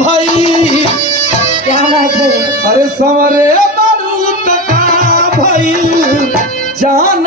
भाई क्या बात है। अरे सवरे बारूद का भाई जान